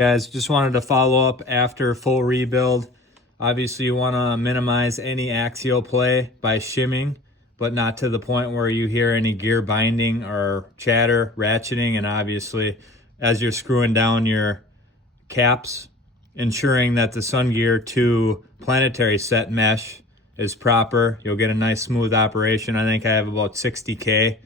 Guys, just wanted to follow up after full rebuild. Obviously, you want to minimize any axial play by shimming, but not to the point where you hear any gear binding or chatter, ratcheting, and obviously, as you're screwing down your caps, ensuring that the sun gear to planetary set mesh is proper. You'll get a nice smooth operation. I think I have about 60K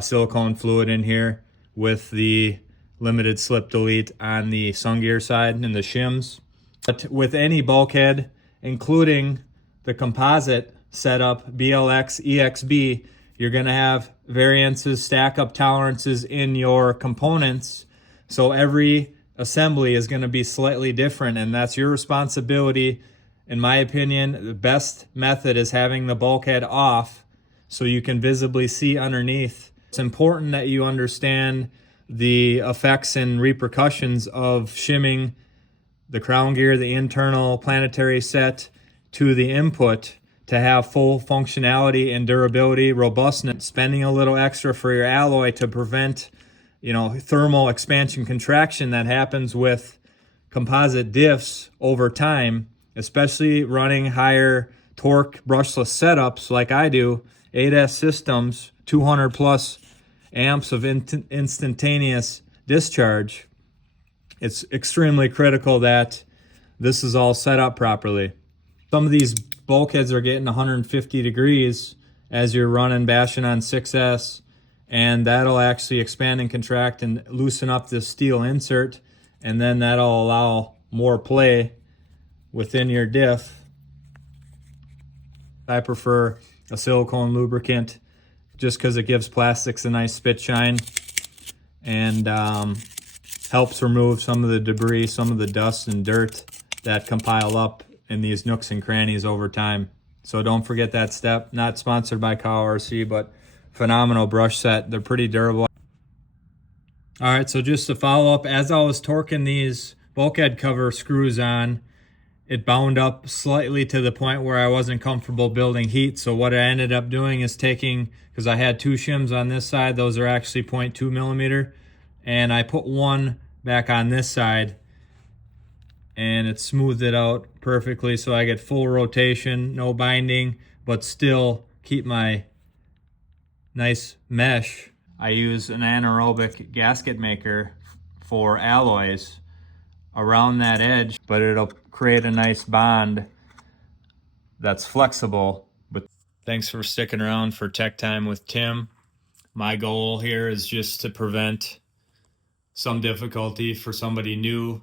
silicone fluid in here with the limited slip delete on the sun gear side and the shims. But with any bulkhead, including the composite setup, BLX, EXB, you're gonna have variances, stack up tolerances in your components. So every assembly is gonna be slightly different, and that's your responsibility. In my opinion, the best method is having the bulkhead off so you can visibly see underneath. It's important that you understand the effects and repercussions of shimming the crown gear, the internal planetary set to the input to have full functionality and durability, robustness. Spending a little extra for your alloy to prevent, thermal expansion contraction that happens with composite diffs over time, especially running higher torque brushless setups like I do, 8S systems, 200 plus amps of instantaneous discharge. It's extremely critical that this is all set up properly. Some of these bulkheads are getting 150 degrees as you're bashing on 6S, and that'll actually expand and contract and loosen up this steel insert, and then that'll allow more play within your diff. I prefer a silicone lubricant just because it gives plastics a nice spit shine and helps remove some of the debris, some of the dust and dirt that can pile up in these nooks and crannies over time. So don't forget that step. Not sponsored by Kyle RC, but phenomenal brush set. They're pretty durable. All right, so just to follow up, as I was torquing these bulkhead cover screws on, it bound up slightly to the point where I wasn't comfortable building heat. So what I ended up doing is taking, because I had two shims on this side, those are actually 0.2 millimeter, and I put one back on this side, and it smoothed it out perfectly so I get full rotation, no binding, but still keep my nice mesh. I use an anaerobic gasket maker for alloys around that edge, but it'll create a nice bond that's flexible. But thanks for sticking around for Tech Time with Tim. My goal here is just to prevent some difficulty for somebody new